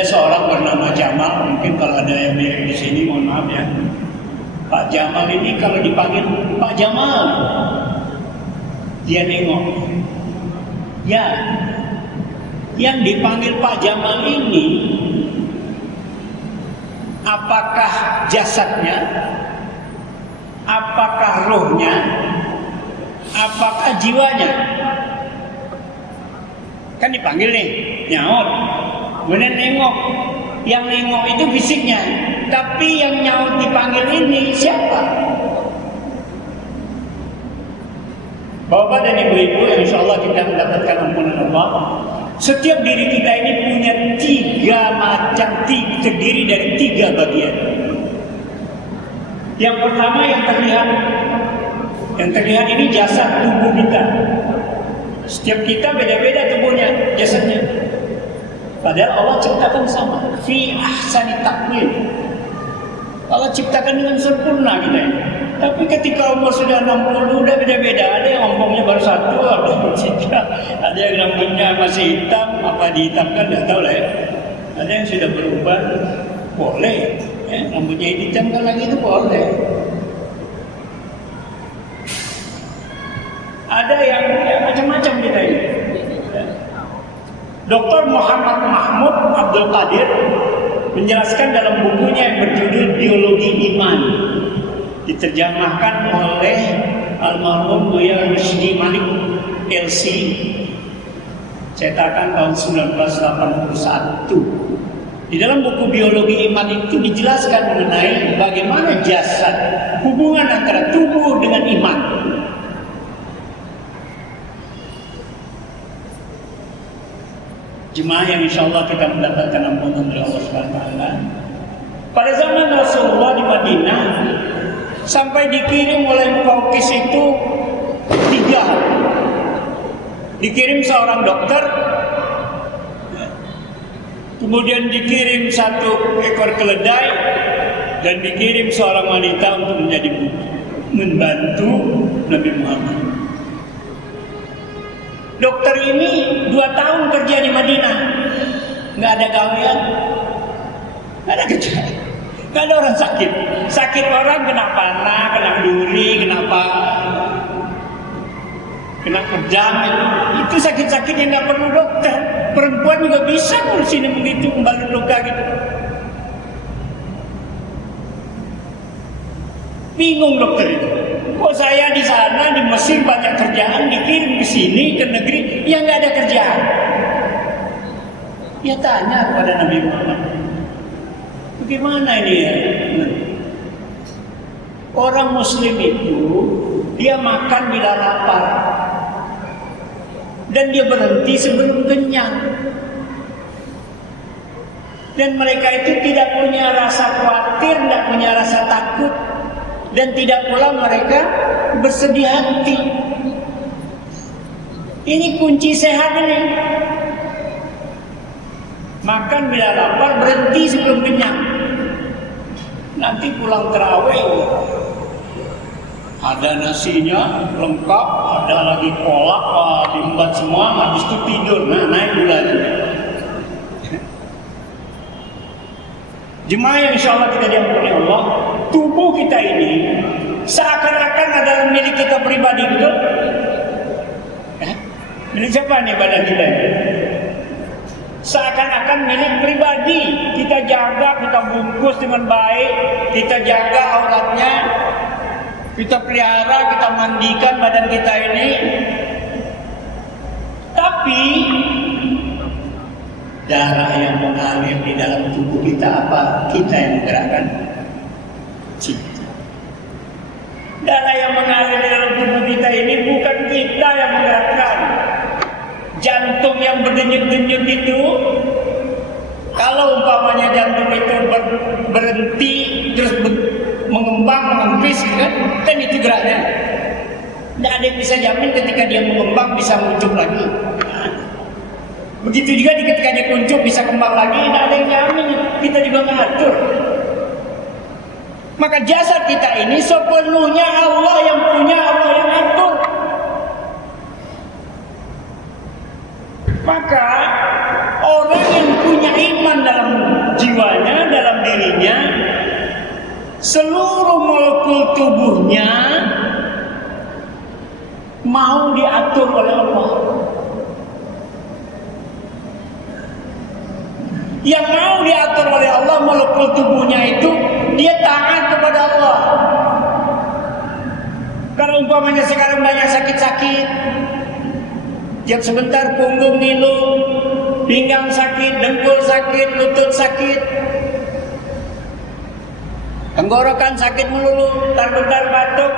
Ada seorang bernama Jamal, mungkin kalau ada yang mirip di sini, mohon maaf ya. Pak Jamal ini kalau dipanggil Pak Jamal, dia nengok. Ya, yang dipanggil Pak Jamal ini, apakah jasadnya, apakah rohnya, apakah jiwanya? Kan dipanggil nih, nyaut. Kemudian nengok, yang nengok itu fisiknya, tapi yang nyaut dipanggil ini siapa? Bapak dan ibu-ibu, yang insya Allah kita mendapatkan ampunan Allah. Setiap diri kita ini punya terdiri dari 3 bagian. Yang pertama yang terlihat ini jasad tubuh kita. Setiap kita beda-beda tubuhnya, jasadnya. Padahal Allah ciptakan sama. Fi ahsani taqwim. Allah ciptakan dengan sempurna kita ini. Tapi ketika umur sudah 60 udah beda-beda. Ada yang ompongnya baru 1, ada yang 3, ada yang rambutnya masih hitam, apa dihitamkan nggak tahu lah ya. Ada yang sudah berubah, boleh. Rambutnya dihitamkan lagi itu boleh. Ada yang macam-macam kita ini. Dr. Muhammad Mahmud Abdul Qadir menjelaskan dalam bukunya yang berjudul Biologi Iman, diterjemahkan oleh almarhum Buya Rusdi Malik LC, cetakan tahun 1981. Di dalam buku Biologi Iman itu dijelaskan mengenai bagaimana jasad, hubungan antara tubuh dengan iman. Jemaah yang insya Allah kita mendapatkan ampunan dari Allah SWT. Pada zaman Rasulullah di Madinah, sampai dikirim oleh Muqawqis itu 3 hari. Dikirim seorang dokter, kemudian dikirim 1 ekor keledai, dan dikirim seorang wanita untuk menjadi membantu Nabi Muhammad. Dokter ini 2 tahun kerja di Madinah, nggak ada gawean, nggak ada kerja, nggak ada orang sakit. Sakit orang kena panah, kena duri, kena pedang, itu sakit-sakit yang nggak perlu dokter. Perempuan juga bisa ngurusin begitu, membalut luka gitu. Bingung dokter itu. Kok saya di sana di Mesir banyak kerjaan, dikirim ke sini ke negeri yang nggak ada kerjaan? Dia tanya kepada Nabi Muhammad, bagaimana ini ya? Orang Muslim itu dia makan bila lapar dan dia berhenti sebelum kenyang. Dan mereka itu tidak punya rasa khawatir, tidak punya rasa takut. Dan tidak pula mereka bersedih hati. Ini kunci sehat ini. Makan bila lapar, berhenti sebelum kenyang. Nanti pulang terawih, ada nasinya lengkap, ada lagi kolak, diembat semua, habis itu tidur. Nah, naik gulanya. Jemaah yang insya Allah kita diampuni Allah, tubuh kita ini seakan-akan adalah milik kita pribadi, betul? Milik siapa nih badan kita ini? Seakan-akan milik pribadi. Kita jaga, kita bungkus dengan baik, kita jaga auratnya, kita pelihara, kita mandikan badan kita ini. Tapi darah yang mengalir di dalam tubuh kita apa? Kita yang menggerakkan. Cinta. Darah yang mengalir di dalam tubuh kita ini bukan kita yang menggerakkan. Jantung yang berdenyut-denyut itu, kalau umpamanya jantung itu berhenti terus mengembang, mengempis, kan itu geraknya. Tidak ada yang bisa jamin ketika dia mengembang bisa muncul lagi. Begitu juga ketika dia kuncup bisa kembang lagi, tidak ada yang jamin. Kita juga mengatur. Maka jasad kita ini sepenuhnya Allah yang punya, Allah yang atur. Maka orang yang punya iman dalam tubuhnya mau diatur oleh Allah. Yang mau diatur oleh Allah molekul tubuhnya itu dia taat kepada Allah. Kalau umpamanya sekarang banyak sakit-sakit, tiap sebentar punggung ngilu, pinggang sakit, dengkul sakit, lutut sakit, tenggorokan sakit melulu, bentar batuk,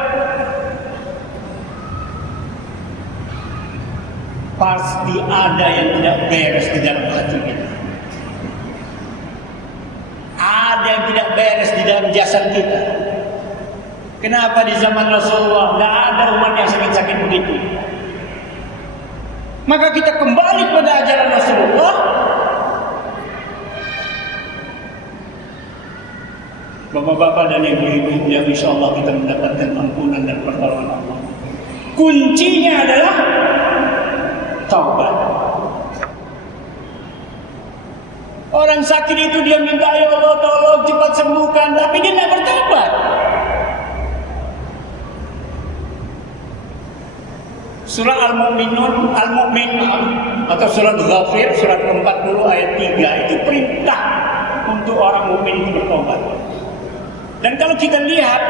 pasti ada yang tidak beres di dalam hati kita. Ada yang tidak beres di dalam jasad kita. Kenapa di zaman Rasulullah tidak ada umat yang sakit-sakit begitu? Maka kita kembali pada ajaran Rasulullah. Bapak-bapak dan ibu-ibu yang insya Allah kita mendapatkan ampunan dan pertolongan Allah. Kuncinya adalah taubat. Orang sakit itu dia minta, ya Allah tolong cepat sembuhkan, tapi dia tidak bertobat. Surah Al-Mu'min atau surat Ghafir, surat ke-40 ayat 3 itu perintah untuk orang mukmin itu bertobat. Dan kalau kita lihat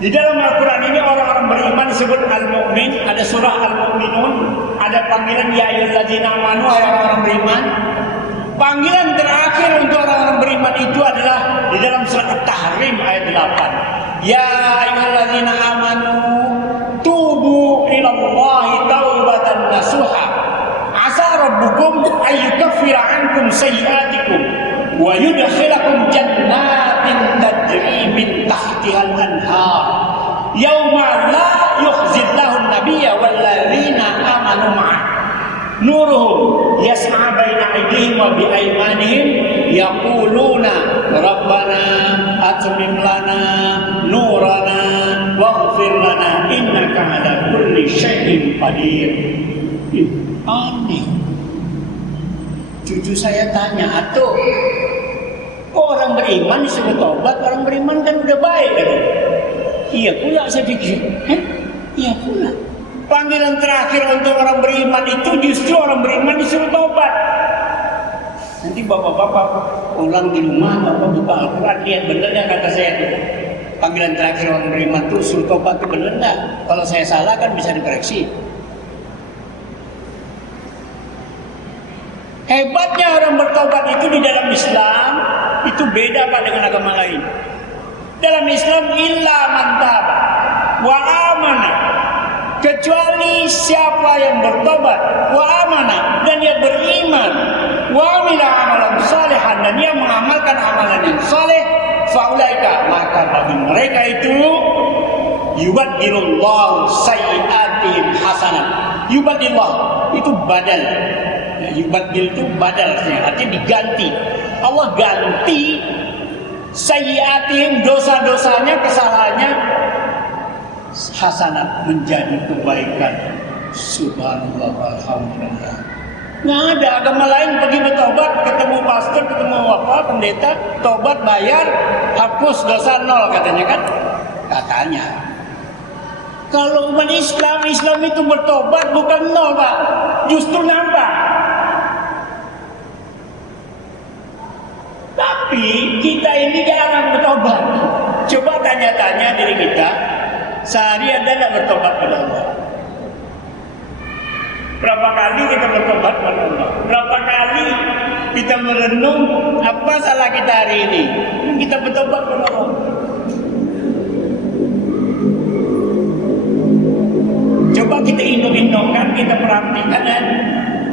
di dalam Al-Quran ini orang-orang beriman disebut Al-Mu'min, ada surah Al-Mu'minun, ada panggilan ya ayyuhalladzina amanu, hai orang-orang beriman. Panggilan terakhir untuk orang-orang beriman itu adalah di dalam surat At-Tahrim ayat 8. Ya ayyuhalladzina amanu tubu ilallahi taubatan nasuha. Asa rabbukum ayyukaffira ankum sayyi'atikum wa yudkhilakum jannatin tajri min tahtihal anhar. Yauma la yukhzillahu an-nabiyya wal ladzina amanu ma'ah. Nuruhum yas'a baina aydihim wa bi aymanihim yaquluna rabbana atmim lana nurana waghfir lana innaka ala kulli syai'in qadir. Aneh. Cucu saya tanya, "Atuh, kok orang beriman disebut tobat? Orang beriman kan udah baik kan?" Iya pula saya pikir. Iya pula. Panggilan terakhir untuk orang beriman itu justru orang beriman disuruh tobat. Nanti bapak-bapak ulang di rumah, bapak buka Al-Quran, lihat bener nggak kata saya itu. Panggilan terakhir orang beriman itu suruh tobat itu bener nggak? Kalau saya salah kan bisa dikoreksi. Hebatnya orang bertobat itu di dalam Islam itu beda Pak dengan agama lain. Dalam Islam illa man taba wa amana, kecuali siapa yang bertobat wa amana dan dia beriman wa amila amalan salihan dan dia mengamalkan amalan yang saleh, faulaika, maka bagi mereka itu yubaddilullahu sayyi'atihim hasanat. Yubaddillah itu badal. Yubaddil itu badal, artinya diganti. Allah ganti sayyi'atihim, dosa-dosanya, kesalahannya, hasanat, menjadi kebaikan. Subhanallah, alhamdulillah. Nggak ada agama lain pergi bertobat, ketemu pastor, ketemu apa, pendeta, tobat, bayar, hapus dosa 0 katanya kan? Katanya. Kalau umat Islam itu bertobat bukan 0 Pak, justru nambah. Tapi kita ini jarang bertobat. Coba tanya-tanya diri kita, sehari ada tidak bertobat kepada Allah? Berapa kali kita bertobat kepada Allah? Berapa kali kita merenung apa salah kita hari ini? Kita bertobat kepada Allah. Coba kita indung-indungkan, kita perhatikan dan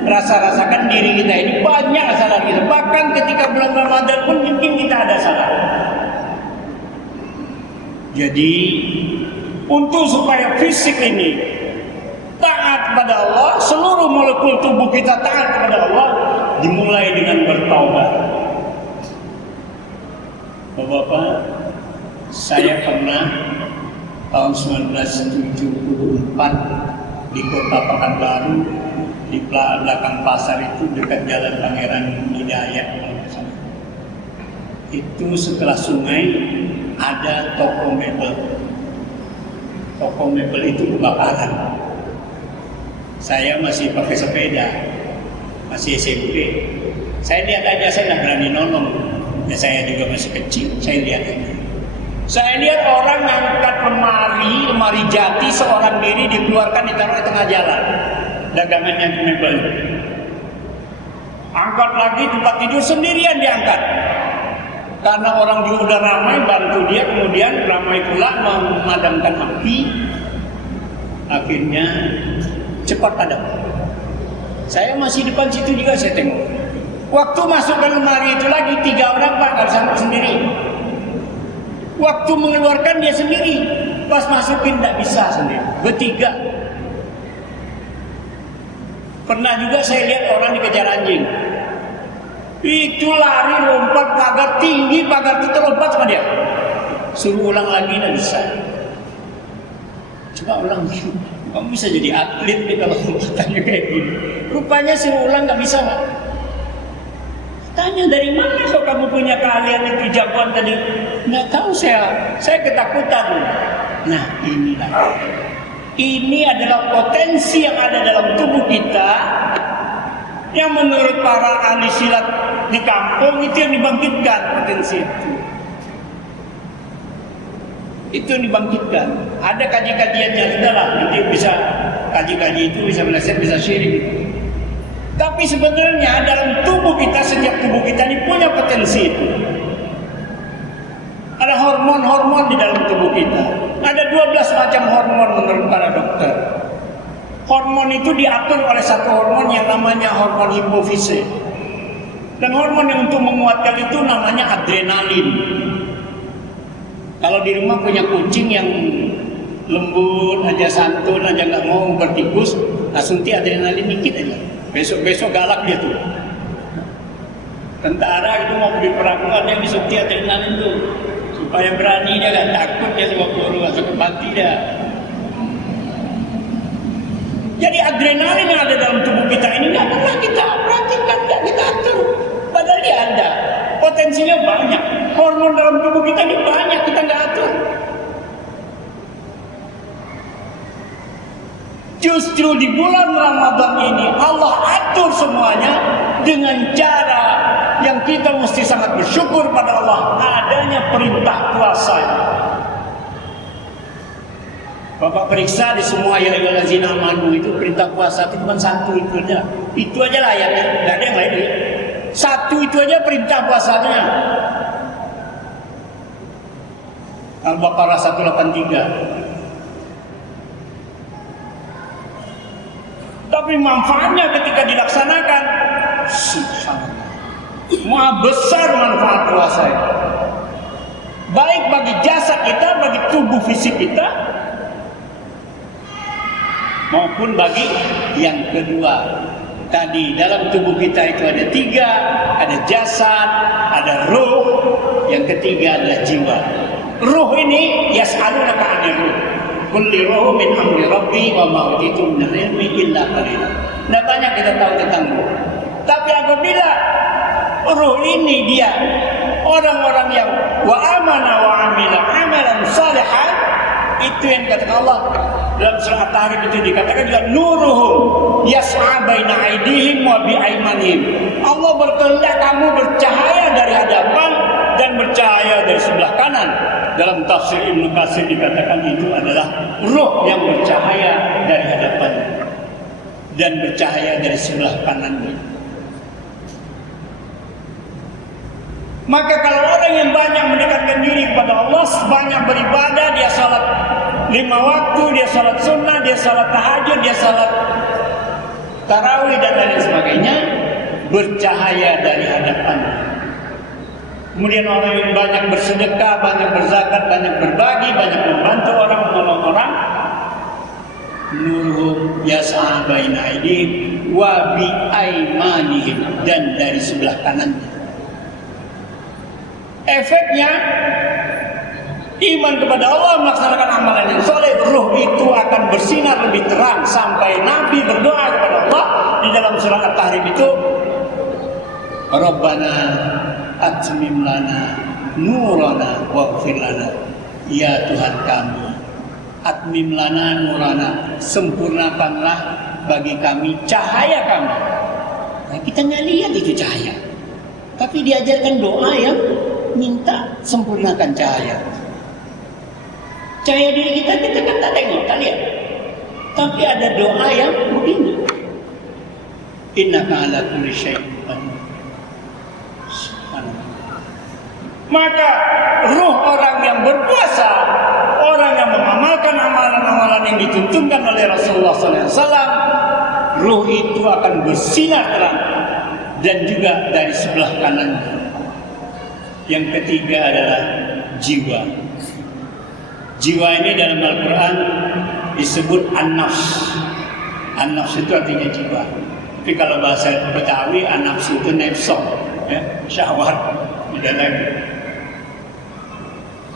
rasakan diri kita ini banyak kesalahan kita. Bahkan ketika bulan Ramadan pun mungkin kita ada salah. Jadi untuk supaya fisik ini taat kepada Allah, seluruh molekul tubuh kita taat kepada Allah, dimulai dengan bertaubat. Bapak-bapak, saya pernah tahun 1974 di Kota Pekanbaru, di belakang pasar itu dekat Jalan Pangeran Hidayat. Itu setelah sungai ada toko mebel. Toko mebel itu kebakaran. Saya masih pakai sepeda, masih SMP. Saya lihat aja, saya nggak berani nolong. Ya saya juga masih kecil, saya lihat aja. Saya lihat orang ngangkat lemari jati seorang diri dikeluarkan ditaruh di tengah jalan. Dagangannya mebel. Angkat lagi tempat tidur sendirian diangkat. Karena orang juga udah ramai bantu dia, kemudian ramai pula memadamkan api. Akhirnya cepat padam. Saya masih depan situ juga, saya tengok. Waktu masukkan lemari itu lagi 3 orang Pak, nggak sanggup sendiri. Waktu mengeluarkan dia sendiri, pas masukin nggak bisa sendiri, bertiga. Pernah juga saya lihat orang dikejar anjing. Itu lari lompat pagar tinggi, pagar itu terlompat sama dia. Suruh ulang lagi nggak bisa. Coba ulang dulu. Kamu bisa jadi atlet nih kalau lompatannya kayak gini. Rupanya suruh ulang nggak bisa Pak. Tanya dari mana kok kamu punya keahlian itu jagoan tadi? Nggak tahu saya ketakutan. Nah inilah. Ini adalah potensi yang ada dalam tubuh kita yang menurut para ahli silat di kampung itu yang dibangkitkan potensi itu. Itu yang dibangkitkan. Ada kaji-kajiannya sudahlah. Nanti bisa kaji-kaji itu bisa meleset, bisa syirik. Tapi sebenarnya dalam tubuh kita, setiap tubuh kita ini punya potensi itu. Ada hormon-hormon di dalam tubuh kita. Ada 12 macam hormon menurut para dokter. Hormon itu diatur oleh satu hormon yang namanya hormon hipofise. Dan hormon yang untuk menguatkan itu namanya adrenalin. Kalau di rumah punya kucing yang lembut aja, santun aja, nggak mau bertikus, suntik adrenalin dikit aja. Besok-besok galak dia tuh. Tentara itu mau pergi perang, dia disuntik adrenalin tuh. Supaya berani, dia gak takut, dia suka peluru, suka mati dia. Jadi adrenalin yang ada dalam tubuh kita ini gak pernah kita perhatikan, gak kita atur. Padahal dia ada, potensinya banyak. Hormon dalam tubuh kita ini banyak, kita gak atur. Justru di bulan Ramadan ini Allah atur semuanya dengan cara yang kita mesti sangat bersyukur pada Allah, adanya perintah puasa. Bapak periksa di semua ya ayyuhallazina amanu itu perintah puasa itu cuma satu itu aja. Itu aja lah ayatnya, enggak ada yang lain. Satu itu aja perintah puasanya. Al-Baqarah 183. Tapi manfaatnya ketika dilaksanakan, subhanallah, maha besar manfaat puasa itu. Baik bagi jasad kita, bagi tubuh fisik kita, maupun bagi yang kedua. Tadi dalam tubuh kita itu ada 3, ada jasad, ada ruh, yang ketiga adalah jiwa. Ruh ini yas'alunaka 'anil ruh. Kulli ruh min amri rabbi wa ma utitu min ilmi illa qalila. Nah, banyak kita tahu tentang ruh. Tapi apabila ruh ini dia orang-orang yang wa amana wa amila amalan salihan, itu yang kata Allah dalam surah At-Tahrim itu dikatakan juga nuruhum yas'a baina aydihim wa bi aymanihim. Allah berkehendak kamu bercahaya dari hadapan dan bercahaya dari sebelah kanan. Dalam tafsir Ibnu Katsir dikatakan itu adalah ruh yang bercahaya dari hadapan dan bercahaya dari sebelah kanan. Maka kalau orang yang banyak mendekatkan diri kepada Allah, banyak beribadah, dia salat 5 waktu, dia salat sunnah, dia salat tahajud, dia salat tarawih dan lain sebagainya, bercahaya dari hadapan. Kemudian orang yang banyak bersedekah, banyak berzakat, banyak berbagi, banyak membantu orang, menolong orang, nuruhum yas'a baina aydihim wa bi aymanihim, dan dari sebelah kanan. Efeknya iman kepada Allah, melaksanakan amalan yang soleh, ruh itu akan bersinar lebih terang sampai Nabi berdoa kepada Allah di dalam surah At-Tahrim itu, Rabbana atmim lana nurana waghfir lana. Ya Tuhan kami, atmim lana nurana, sempurnakanlah bagi kami cahaya kami. Nah, kita nggak lihat itu cahaya, tapi diajarkan doa yang minta sempurnakan cahaya. Cahaya diri kita kan tak tengok, tak lihat. Tapi ada doa yang begini. Innaka ala kulli syai'in qadir. Maka ruh orang yang berpuasa, orang yang mengamalkan amalan-amalan yang dituntunkan oleh Rasulullah SAW, ruh itu akan bersinar terang dan juga dari sebelah kanan. Yang ketiga adalah jiwa. Jiwa ini dalam Al-Quran disebut an-nafs. An-nafs itu artinya jiwa. Tapi kalau bahasa Betawi, an-nafs itu nefsok, ya, syahwat, tidak lagi.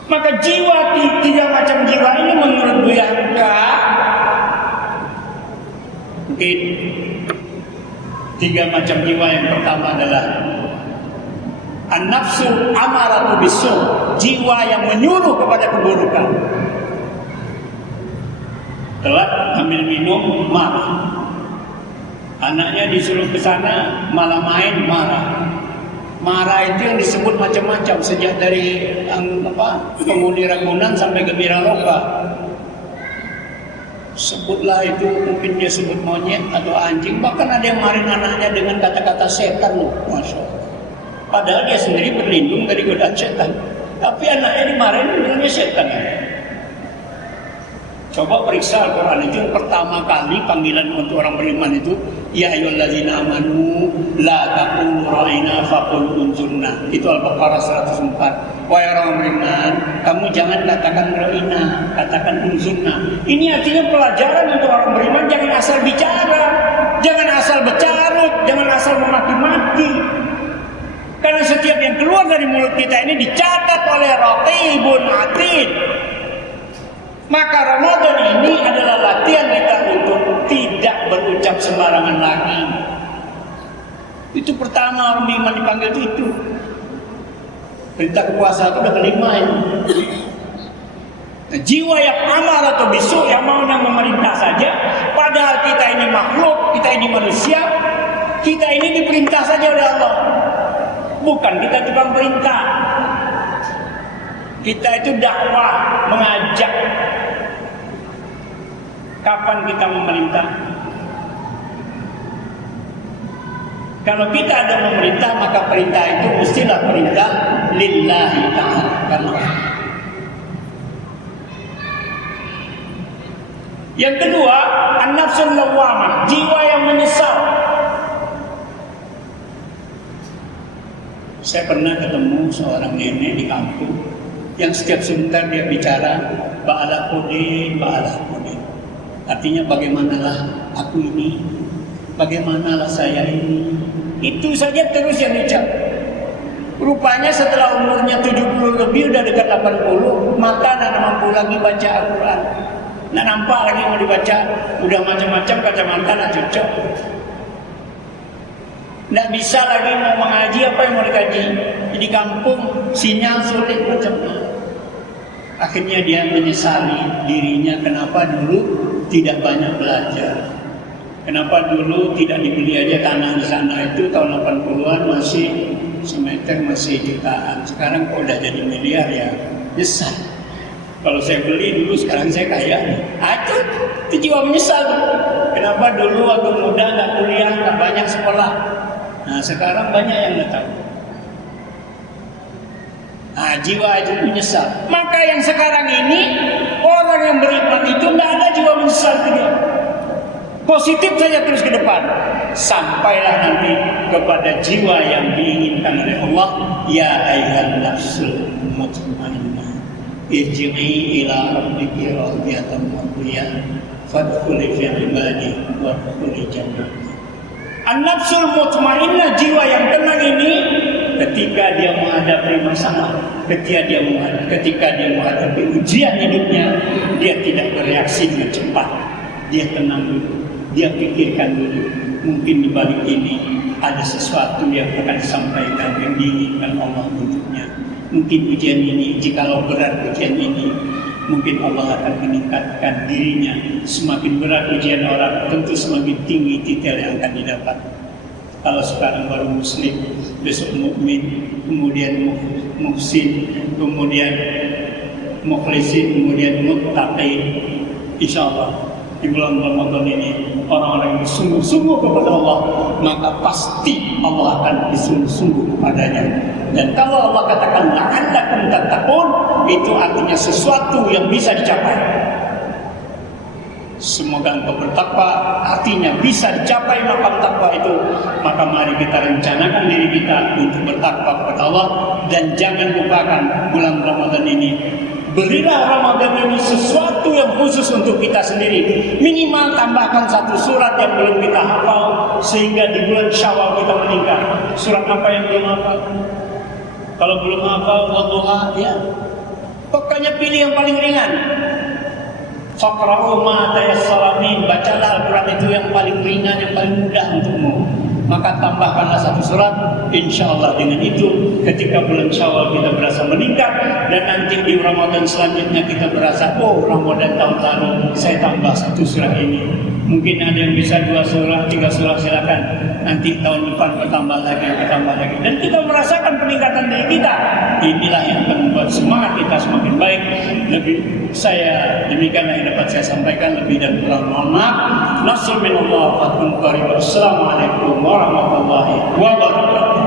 Maka jiwa, tiga macam jiwa ini menurut Buya Hamka, mungkin tiga macam jiwa. Yang pertama adalah an-nafsu amaratu bisu, jiwa yang menyuruh kepada keburukan. Telat ambil minum, marah. Anaknya disuruh ke sana, malah main, marah. Marah itu yang disebut macam-macam, sejak dari penghuni Ragunan sampai Gembira Loka. Sebutlah itu, mungkin dia sebut monyet atau anjing, bahkan ada yang marahin anaknya dengan kata-kata setan loh, Masya Allah. Padahal dia sendiri berlindung dari godaan setan, tapi anaknya dimarahin dengan setan. Coba periksa Al-Quran itu, pertama kali panggilan untuk orang beriman itu, ya ayyuhallazina amanu la taqulu ra'ina faqul unzurna. Itu Al-Baqarah 104. Wahai orang beriman, kamu jangan katakan ra'ina, katakan unzurna. Ini artinya pelajaran untuk orang beriman, jangan asal bicara, jangan asal bercarut, jangan asal memaki-maki. Karena setiap yang keluar dari mulut kita ini dicatat oleh Raqibun Atid. Maka Ramadan ini adalah latihan kita untuk tidak berucap sembarangan lagi. Itu pertama orang beriman dipanggil itu. Perintah puasa itu udah kelima ini. Nah, jiwa yang amar atau bisu, yang mau yang memerintah saja. Padahal kita ini makhluk, kita ini manusia, kita ini diperintah saja oleh Allah. Bukan kita tukang perintah. Kita itu dakwah, mengajak. Kapan kita memerintah? Kalau kita ada memerintah, maka perintah itu mestilah perintah lillahi ta'ala. Yang kedua, an-nafsul lawwamah, jiwa yang menyesal. Saya pernah ketemu seorang nenek di kampung yang setiap sebentar dia bicara ba'ala qudin, ba'ala qudin. Artinya bagaimanalah aku ini, bagaimanalah saya ini. Itu saja terus yang diucap. Rupanya setelah umurnya 70 lebih, udah dekat 80, maka tidak mampu lagi baca Al-Quran. Tidak nampak lagi mau dibaca, udah macam-macam kacamata tidak cocok. Tidak bisa lagi mau mengaji apa yang mau dikaji. Di kampung sinyal sulit macamnya. Akhirnya dia menyesali dirinya, kenapa dulu tidak banyak belajar. Kenapa dulu tidak dibeli aja tanah di sana itu tahun 80-an masih semeter masih jutaan. Sekarang kok udah jadi miliar ya. Nyesal. Kalau saya beli dulu, sekarang saya kaya. Itu jiwa menyesal tuh. Kenapa dulu waktu muda nggak kuliah, nggak banyak sekolah. Nah sekarang banyak yang nggak tahu. Jiwa itu menyesal. Maka yang sekarang ini orang yang beriman itu tidak ada jiwa menyesal dia. Positif saja terus ke depan. Sampailah nanti kepada jiwa yang diinginkan oleh Allah. Ya ayyuhan nafsul mutmainnah, irji'i ila rabbiki radiyatan mardiyah, fadkhuli fi ibadi wadkhuli jannati. An-nafsul mutmainnah, jiwa yang tenang ini, ketika dia menghadapi masalah, ketika dia menghadapi ujian hidupnya, dia tidak bereaksi dengan cepat. Dia tenang dulu, dia pikirkan dulu. Mungkin di balik ini ada sesuatu yang akan disampaikan yang diinginkan Allah untuknya. Mungkin ujian ini, jikalau berat ujian ini, mungkin Allah akan meningkatkan dirinya. Semakin berat ujian orang, tentu semakin tinggi titel yang akan didapat. Kalau sekarang baru muslim, besok mukmin, kemudian muhsin, kemudian mukhlisin, kemudian muttaqi. Insyaallah di bulan Ramadan ini orang-orang yang bersungguh-sungguh kepada Allah, maka pasti Allah akan bersungguh-sungguh kepadanya. Dan kalau Allah katakan la'allakum tattaqun, itu artinya sesuatu yang bisa dicapai. Semoga engkau bertakwa, artinya bisa dicapai makam takwa itu. Maka mari kita rencanakan diri kita untuk bertakwa kepada Allah. Dan jangan lupakan bulan Ramadan ini, berilah Ramadan ini sesuatu yang khusus untuk kita sendiri. Minimal tambahkan satu surat yang belum kita hafal, sehingga di bulan Syawal kita meningkat. Surat apa yang belum hafal? Kalau belum hafal, wadduha, ya. Pokoknya pilih yang paling ringan. Faqra'u ma tayassara min, bacalah Al-Quran itu yang paling ringan, yang paling mudah untukmu. Maka tambahkanlah satu surat. InsyaAllah dengan itu ketika bulan Syawal kita berasa meningkat, dan nanti di Ramadan selanjutnya kita berasa, oh Ramadan tahun lalu saya tambah satu surah ini. Mungkin ada yang bisa 2 surah, 3 surah, silakan. Nanti tahun depan bertambah lagi. Dan kita merasakan peningkatan diri kita. Inilah yang akan membuat semangat kita semakin baik. Saya demikianlah yang dapat saya sampaikan. Lebih dan kurang mohon maaf. Nasrul minallah, fathun qarib. Assalamualaikum warahmatullahi wabarakatuh.